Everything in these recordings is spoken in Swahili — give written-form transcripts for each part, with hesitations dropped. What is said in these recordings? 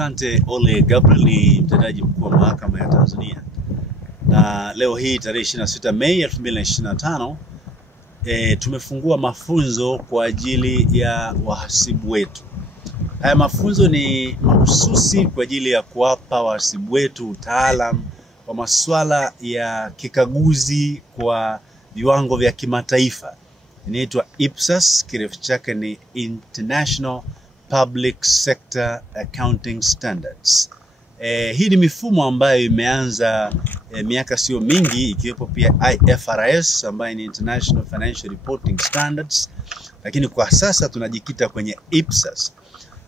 Asante Ole Gabriel ni mtendaji mkuu wa mahakama ya Tanzania. Na leo hii tarehe 26 Mei 2025 tumefungua mafunzo kwa ajili ya wahasibu wetu. Haya mafunzo ni mahususi kwa ajili ya kuwapa wahasibu wetu utaalamu wa masuala ya kikaguzi kwa viwango vya kimataifa. Inaitwa IPSAS, kirefu chake ni International Public Sector Accounting Standards. Hii ni mifumo ambayo imeanza miaka sio mingi, ikiwepo pia IFRS ambayo ni International Financial Reporting Standards, lakini kwa sasa tunajikita kwenye IPSAS.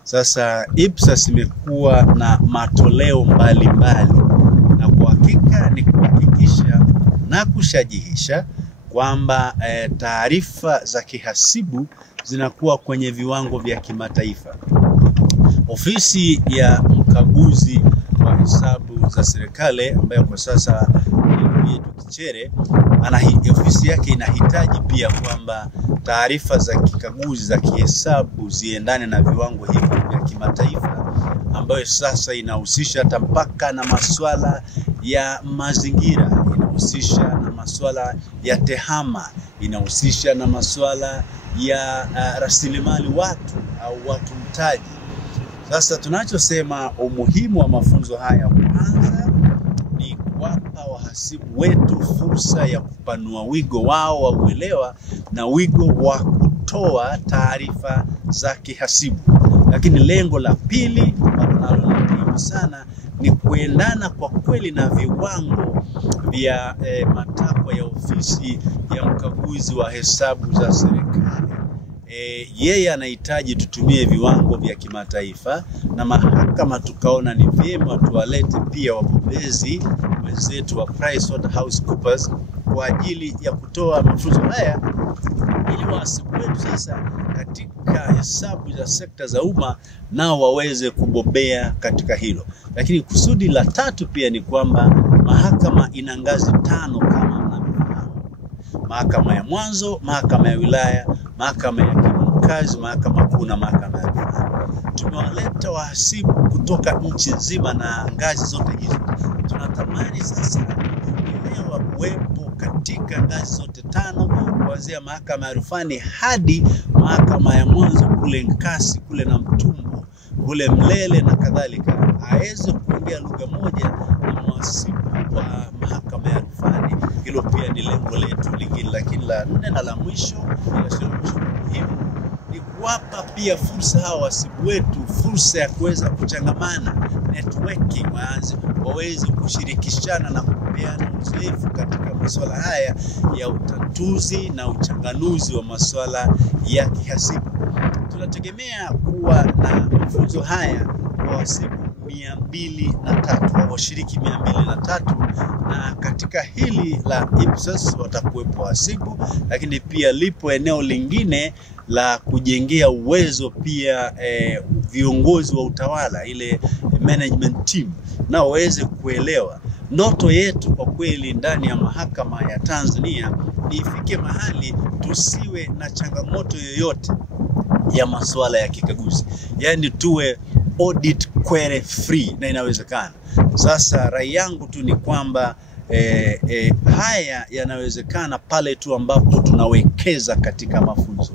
Sasa IPSAS imekuwa na matoleo mbalimbali, na kwa hakika ni kuhakikisha na kushajihisha kwamba taarifa za kihasibu zinakuwa kwenye viwango vya kimataifa. Ofisi ya mkaguzi wa hesabu za serikali ambayo kwa sasa ni Kichere, ofisi yake inahitaji pia kwamba taarifa za kikaguzi za kihesabu ziendane na viwango hivi vya kimataifa, ambayo sasa inahusisha hata mpaka na masuala ya mazingira, inahusisha na masuala ya tehama, inahusisha na masuala ya rasilimali watu au watu mtaji. Sasa tunachosema umuhimu wa mafunzo haya, kwanza ni kuwapa wahasibu wetu fursa ya kupanua wigo wao wa uelewa na wigo wa kutoa taarifa za kihasibu. Lakini lengo la pili ambalo ni muhimu sana ni kuendana kwa kweli na viwango vya matakwa ya ofisi ya mkaguzi wa hesabu za serikali. Yeye anahitaji tutumie viwango vya kimataifa, na mahakama tukaona ni vyema tuwalete pia wabobezi wenzetu wa PricewaterhouseCoopers kwa ajili ya kutoa mafunzo haya, ili wahasibu wetu sasa katika hesabu za sekta za umma nao waweze kubobea katika hilo. Lakini kusudi la tatu pia ni kwamba mahakama ina ngazi 5 kama mnavyofahamu: mahakama ya mwanzo, mahakama ya wilaya, mahakama ya kimkazi, mahakama kuu na mahakama ya rufaa. Tumewaleta wahasibu kutoka nchi nzima na ngazi zote hizo. Tunatamani sasa kuelewa uwepo katika ngazi zote 5, kuanzia mahakama ya rufani hadi mahakama ya mwanzo kule Nkasi, kule na Mtumbo, kule Mlele na kadhalika, aweze kuongea lugha moja na mhasibu wa mahakama ya rufani. Hilo pia ni lengo letu lingine. Lakini la 4 na la mwisho, muhimu ni kuwapa pia fursa hawa wahasibu wetu fursa ya kuweza kuchangamana, networking, waweze kushirikishana na kupeana uzoefu katika masuala haya ya utatuzi na uchanganuzi wa masuala ya kihasibu. Tunategemea kuwa na mafunzo haya kwa wahasibu 203, washiriki 203, na katika hili la IPSAS watakuwepo wahasibu, lakini pia lipo eneo lingine la kujengea uwezo pia viongozi wa utawala, ile management team, na waweze kuelewa. Ndoto yetu kwa kweli ndani ya mahakama ya Tanzania ni ifike mahali tusiwe na changamoto yoyote ya masuala ya kikaguzi, yani tuwe audit query free, na inawezekana. Sasa rai yangu tu ni kwamba haya yanawezekana pale tu ambapo tunawekeza katika mafunzo.